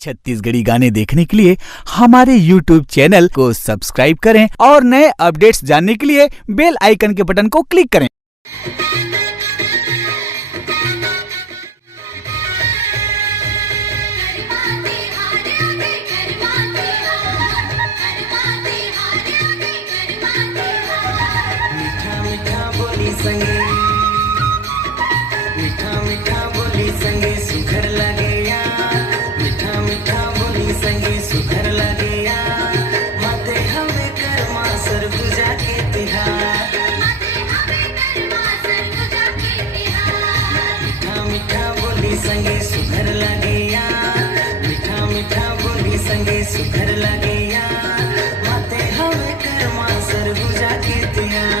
छत्तीसगढ़ी गाने देखने के लिए हमारे YouTube चैनल को सब्सक्राइब करें और नए अपडेट्स जानने के लिए बेल आइकन के बटन को क्लिक करें। मीठा मीठा बोली संगे सुघर लगे यार, मीठा मीठा बोली संगे सुघर लगे यार, माते हवे कर्मा सरगुजा के तिहार, मीठा मीठा बोली संगे सुघर लगे यार, मीठा मीठा बोली संगे सुघर लगे यार, माते हवे कर्मा सरगुजा के तिहार।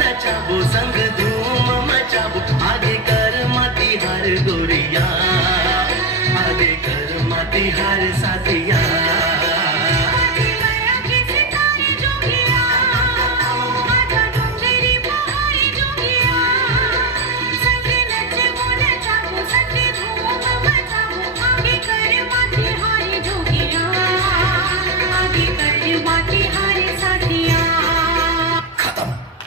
नचाबो संग धूम मचाबो, आगे कर माती हार गोरिया, आगे कर माती हार साथिया।